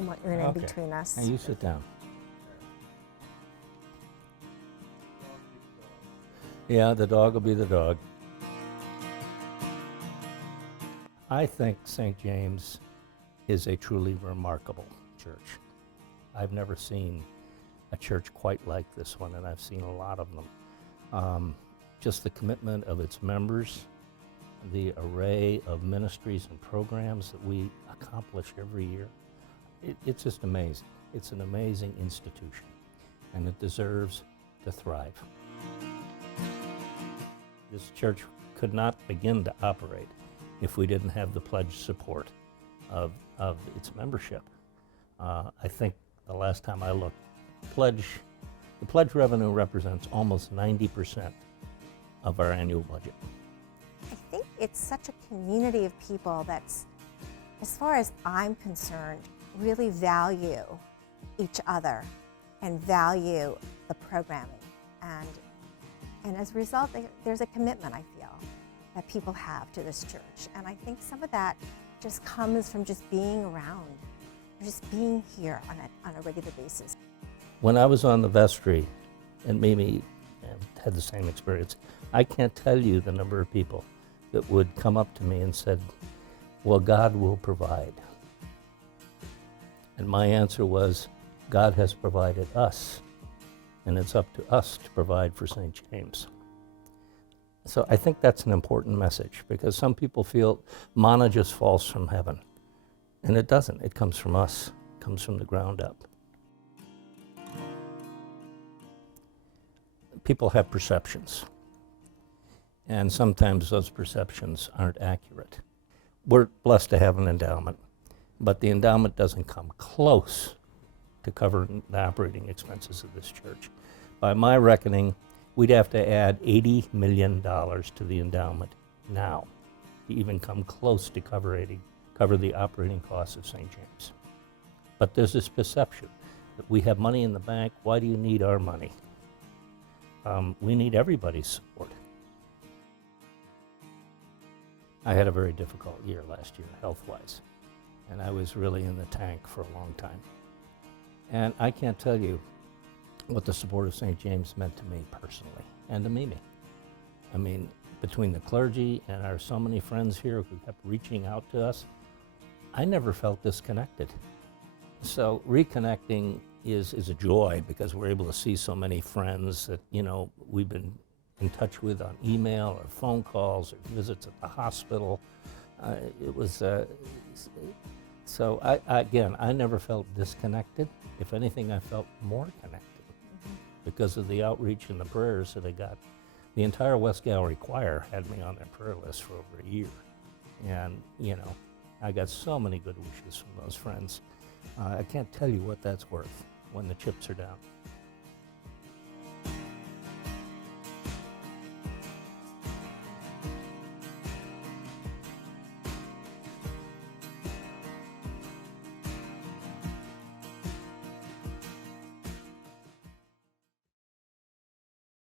We want you in between us. Now you sit down. Yeah, the dog will be the dog. I think St. James is a truly remarkable church. I've never seen a church quite like this one, and I've seen a lot of them. Just the commitment of its members, the array of ministries and programs that we accomplish every year. It's just amazing. It's an amazing institution, and it deserves to thrive. This church could not begin to operate if we didn't have the pledge support of its membership. I think the last time I looked, the pledge revenue represents almost 90% of our annual budget. I think it's such a community of people that's, as far as I'm concerned, really value each other and value the programming. And as a result, there's a commitment, I feel, that people have to this church. And I think some of that just comes from just being around, just being here on a regular basis. When I was on the vestry, and Mimi had the same experience, I can't tell you the number of people that would come up to me and said, well, God will provide. And my answer was, God has provided us, and it's up to us to provide for St. James. So I think that's an important message, because some people feel manna just falls from heaven. And it doesn't. It comes from us. It comes from the ground up. People have perceptions, and sometimes those perceptions aren't accurate. We're blessed to have an endowment, but the endowment doesn't come close to covering the operating expenses of this church. By my reckoning, we'd have to add $80 million to the endowment now to even come close to cover the operating costs of St. James. But there's this perception that we have money in the bank. Why do you need our money? We need everybody's support. I had a very difficult year last year, health-wise, and I was really in the tank for a long time. And I can't tell you what the support of St. James meant to me personally, and to Mimi. I mean, between the clergy and our so many friends here who kept reaching out to us, I never felt disconnected. So reconnecting is a joy, because we're able to see so many friends that, we've been in touch with on email or phone calls or visits at the hospital. So I never felt disconnected. If anything, I felt more connected because of the outreach and the prayers that I got. The entire West Gallery Choir had me on their prayer list for over a year. And, I got so many good wishes from those friends. I can't tell you what that's worth when the chips are down.